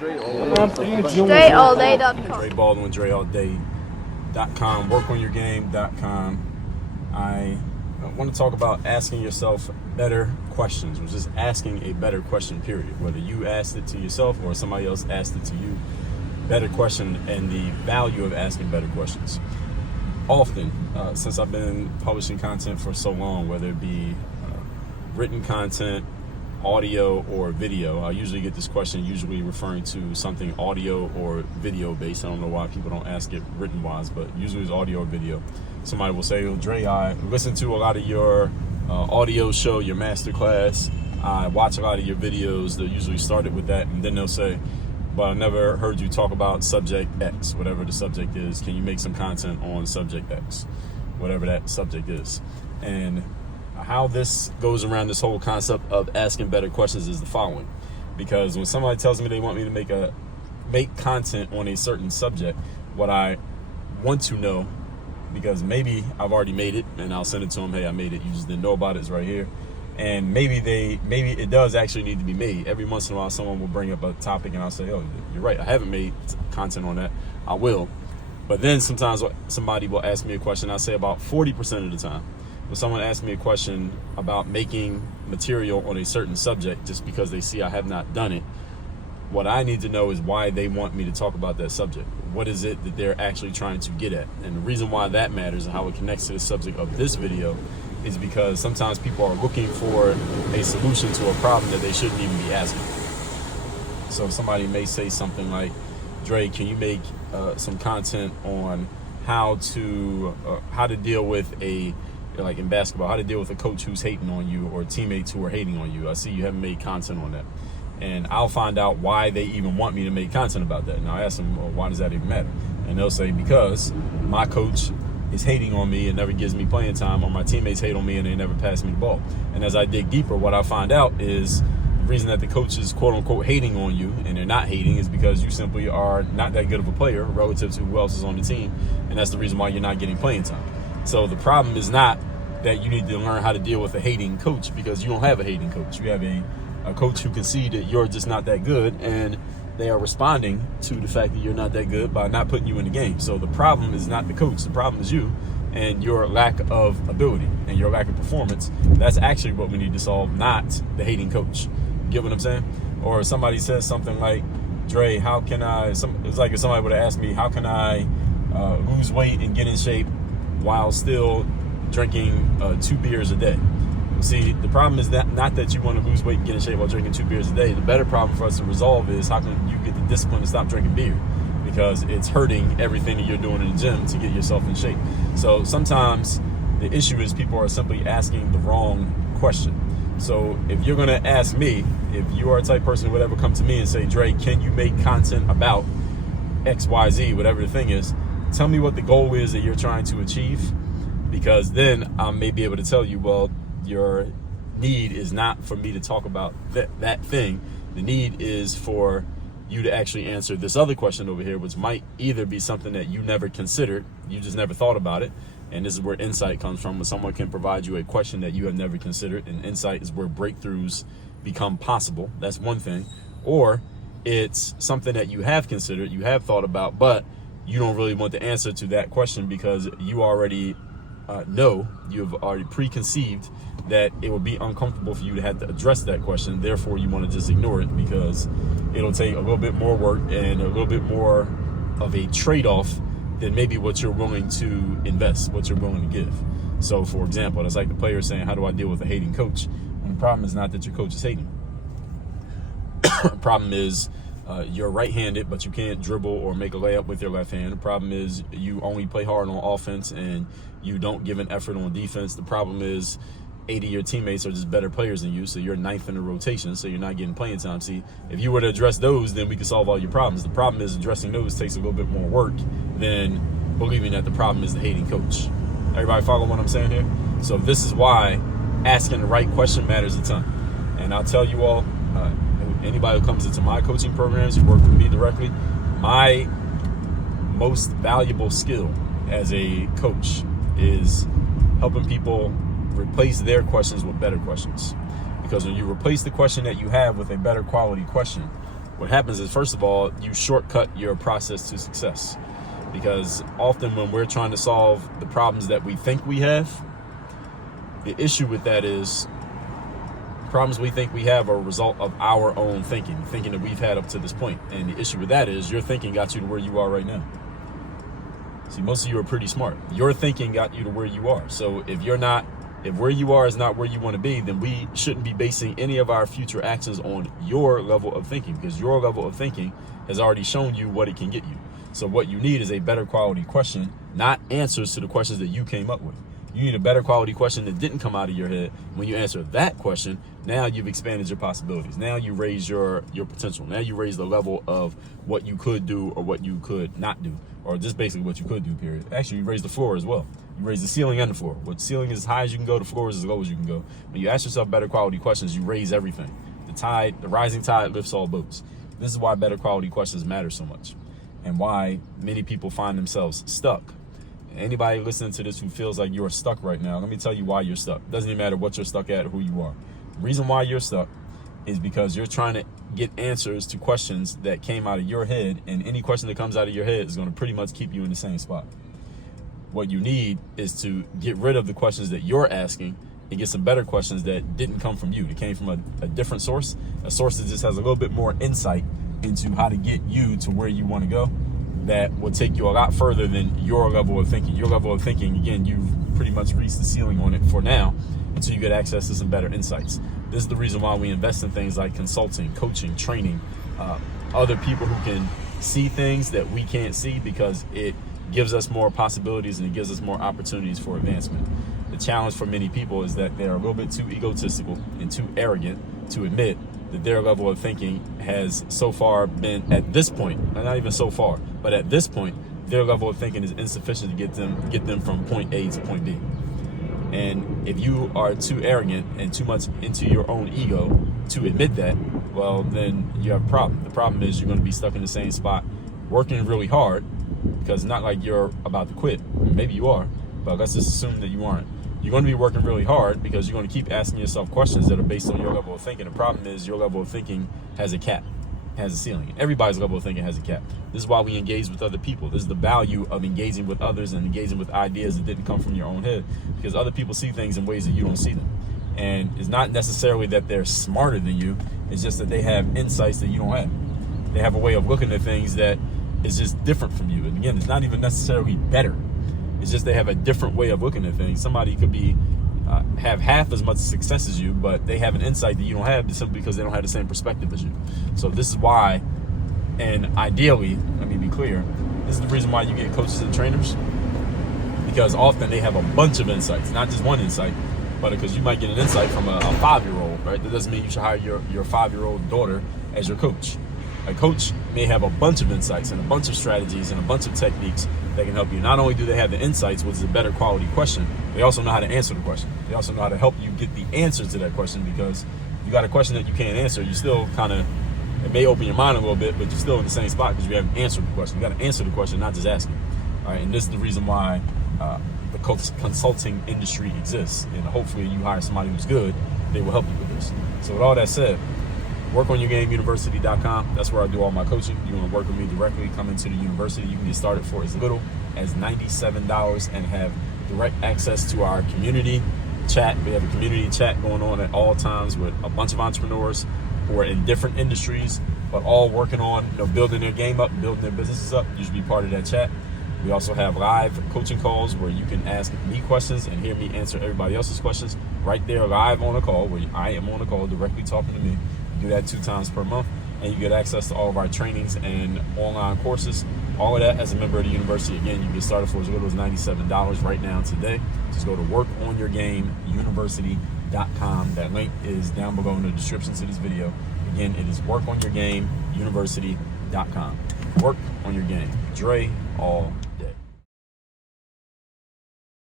DreAllDay.com. Dre Baldwin, DreAllDay.com, workonyourgame.com. I want to talk about asking yourself better questions, or just asking a better question, period. Whether you asked it to yourself or somebody else asked it to you, better question and the value of asking better questions. Often, since I've been publishing content for so long, whether it be written content, audio, or video, I usually get this question usually referring to something audio or video based. I don't know why people don't ask it written wise, but usually it's audio or video. Somebody will say, "Oh, Dre, I listen to a lot of your audio show, your masterclass. I watch a lot of your videos." They'll usually start it with that, and then they'll say, "But I never heard you talk about subject X," whatever the subject is. Can you make some content on subject X, whatever that subject is? And how this goes around this whole concept of asking better questions is the following. Because when somebody tells me they want me to make content on a certain subject, what I want to know, because maybe I've already made it and I'll send it to them, "Hey, I made it, you just didn't know about it, it's right here." And maybe it does actually need to be made. Every once in a while someone will bring up a topic and I'll say, "Oh, you're right, I haven't made content on that. I will." But then sometimes somebody will ask me a question, I'll say about 40% of the time, when someone asks me a question about making material on a certain subject just because they see I have not done it, what I need to know is why they want me to talk about that subject. What is it that they're actually trying to get at? And the reason why that matters and how it connects to the subject of this video is because sometimes people are looking for a solution to a problem that they shouldn't even be asking. So somebody may say something like, "Dre, can you make some content on how to deal with like in basketball, how to deal with a coach who's hating on you or teammates who are hating on you? I see you haven't made content on that." And I'll find out why they even want me to make content about that. And I'll ask them, "Well, why does that even matter?" And they'll say, "Because my coach is hating on me and never gives me playing time, or my teammates hate on me and they never pass me the ball." And as I dig deeper, what I find out is the reason that the coach is quote unquote hating on you and they're not hating is because you simply are not that good of a player relative to who else is on the team. And that's the reason why you're not getting playing time. So the problem is not that you need to learn how to deal with a hating coach, because you don't have a hating coach. You have a coach who can see that you're just not that good, and they are responding to the fact that you're not that good by not putting you in the game. So the problem is not the coach, the problem is you and your lack of ability and your lack of performance. That's actually what we need to solve, not the hating coach. Get what I'm saying? Or somebody says something like, "Dre, how can I," it's like if somebody would have asked me, "How can I lose weight and get in shape while still drinking 2 beers a day?" See, the problem is that not that you want to lose weight and get in shape while drinking 2 beers a day. The better problem for us to resolve is how can you get the discipline to stop drinking beer, because it's hurting everything that you're doing in the gym to get yourself in shape. So sometimes the issue is people are simply asking the wrong question. So if you're going to ask me, if you are a type person who would ever come to me and say, "Dre, can you make content about XYZ, whatever the thing is," tell me what the goal is that you're trying to achieve, because then I may be able to tell you, well, your need is not for me to talk about that thing. The need is for you to actually answer this other question over here, which might either be something that you never considered, you just never thought about it. And this is where insight comes from, when someone can provide you a question that you have never considered. And insight is where breakthroughs become possible. That's one thing. Or it's something that you have considered, you have thought about, but you don't really want the answer to that question because you already you've already preconceived that it will be uncomfortable for you to have to address that question. Therefore, you want to just ignore it because it'll take a little bit more work and a little bit more of a trade-off than maybe what you're willing to invest, what you're willing to give. So, for example, that's like the player saying, "How do I deal with a hating coach?" And the problem is not that your coach is hating. The problem is you're right-handed, but you can't dribble or make a layup with your left hand. The problem is you only play hard on offense and you don't give an effort on defense. The problem is 80 of your teammates are just better players than you, so you're ninth in the rotation, so you're not getting playing time. See, if you were to address those, then we could solve all your problems. The problem is addressing those takes a little bit more work than believing that the problem is the hating coach. Everybody follow what I'm saying here? So this is why asking the right question matters a ton. And I'll tell you all, anybody who comes into my coaching programs, who work with me directly, my most valuable skill as a coach is helping people replace their questions with better questions. Because when you replace the question that you have with a better quality question, what happens is, first of all, you shortcut your process to success. Because often when we're trying to solve the problems that we think we have, the issue with that is problems we think we have are a result of our own thinking that we've had up to this point. And the issue with that is your thinking got you to where you are right now. See, most of you are pretty smart. Your thinking got you to where you are. So if where you are is not where you want to be, then we shouldn't be basing any of our future actions on your level of thinking, because your level of thinking has already shown you what it can get you. So what you need is a better quality question, not answers to the questions that you came up with. You need a better quality question that didn't come out of your head. When you answer that question, now you've expanded your possibilities. Now you raise your potential. Now you raise the level of what you could do or what you could not do, or just basically what you could do, period. Actually, you raise the floor as well. You raise the ceiling and the floor. What ceiling is as high as you can go, the floor is as low as you can go. When you ask yourself better quality questions, you raise everything. The rising tide lifts all boats. This is why better quality questions matter so much, and why many people find themselves stuck. Anybody listening to this who feels like you're stuck right now, let me tell you why you're stuck. Doesn't even matter what you're stuck at or who you are. The reason why you're stuck is because you're trying to get answers to questions that came out of your head, and any question that comes out of your head is going to pretty much keep you in the same spot. What you need is to get rid of the questions that you're asking and get some better questions that didn't come from you. They came from a different source, a source that just has a little bit more insight into how to get you to where you want to go, that will take you a lot further than your level of thinking. Your level of thinking, again, you've pretty much reached the ceiling on it for now until you get access to some better insights. This is the reason why we invest in things like consulting, coaching, training, other people who can see things that we can't see, because it gives us more possibilities and it gives us more opportunities for advancement. The challenge for many people is that they're a little bit too egotistical and too arrogant to admit that their level of thinking has so far been, at this point, not even so far, but at this point, their level of thinking is insufficient to get them from point A to point B. And if you are too arrogant and too much into your own ego to admit that, well, then you have a problem. The problem is you're going to be stuck in the same spot, working really hard, because it's not like you're about to quit. Maybe you are, but let's just assume that you aren't. You're going to be working really hard because you're going to keep asking yourself questions that are based on your level of thinking. The problem is your level of thinking has a cap, has a ceiling. Everybody's level of thinking has a cap. This is why we engage with other people. This is the value of engaging with others and engaging with ideas that didn't come from your own head, because other people see things in ways that you don't see them. And it's not necessarily that they're smarter than you. It's just that they have insights that you don't have. They have a way of looking at things that is just different from you. And again, it's not even necessarily better. It's just they have a different way of looking at things. Somebody could be have half as much success as you, but they have an insight that you don't have, simply because they don't have the same perspective as you. So this is why, and ideally, let me be clear, this is the reason why you get coaches and trainers, because often they have a bunch of insights, not just one insight, but because you might get an insight from a 5-year-old, right? That doesn't mean you should hire your 5-year-old daughter as your coach. A coach may have a bunch of insights and a bunch of strategies and a bunch of techniques that can help you. Not only do they have the insights, which is a better quality question, they also know how to answer the question. They also know how to help you get the answer to that question, because if you got a question that you can't answer, you still kind of, it may open your mind a little bit, but you're still in the same spot because you haven't answered the question. You got to answer the question, not just ask it. All right, and this is the reason why the consulting industry exists. And hopefully you hire somebody who's good, they will help you with this. So with all that said, workonyourgameuniversity.com. That's where I do all my coaching. You want to work with me directly, come into the university. You can get started for as little as $97 and have direct access to our community chat. We have a community chat going on at all times with a bunch of entrepreneurs who are in different industries, but all working on, building their game up, building their businesses up. You should be part of that chat. We also have live coaching calls where you can ask me questions and hear me answer everybody else's questions right there live on a call, where I am on a call directly talking to me. Do that 2 times per month, and you get access to all of our trainings and online courses. All of that as a member of the university. Again, you can get started for as little as $97 right now today. Just go to workonyourgameuniversity.com. That link is down below in the description to this video. Again, it is workonyourgameuniversity.com. Work on your game. Dre, all